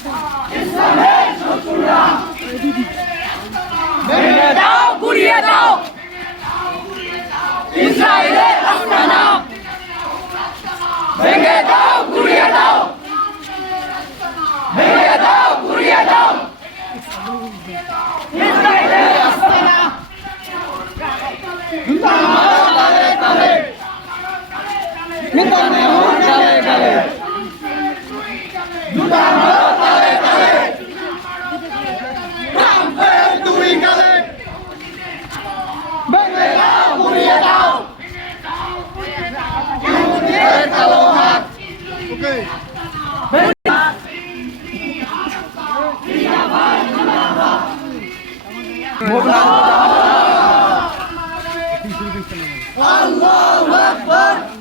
ইসলামের শত্রুরা ভেঙে দাও গুড়িয়ে দাও ইসরায়েলের আস্তানা ভেঙে দাও গুড়িয়ে দাও ভেঙে দাও গুড়িয়ে দাও ইসরায়েলের আস্তানা তালে তালে নেতানিয়াহু গালে গালে তালে তালে ট্রাম্পের দুই গালে ভেঙে দাও গুড়িয়ে দাও ইহুদিদের কালো হাত আল্লাহু আকবার।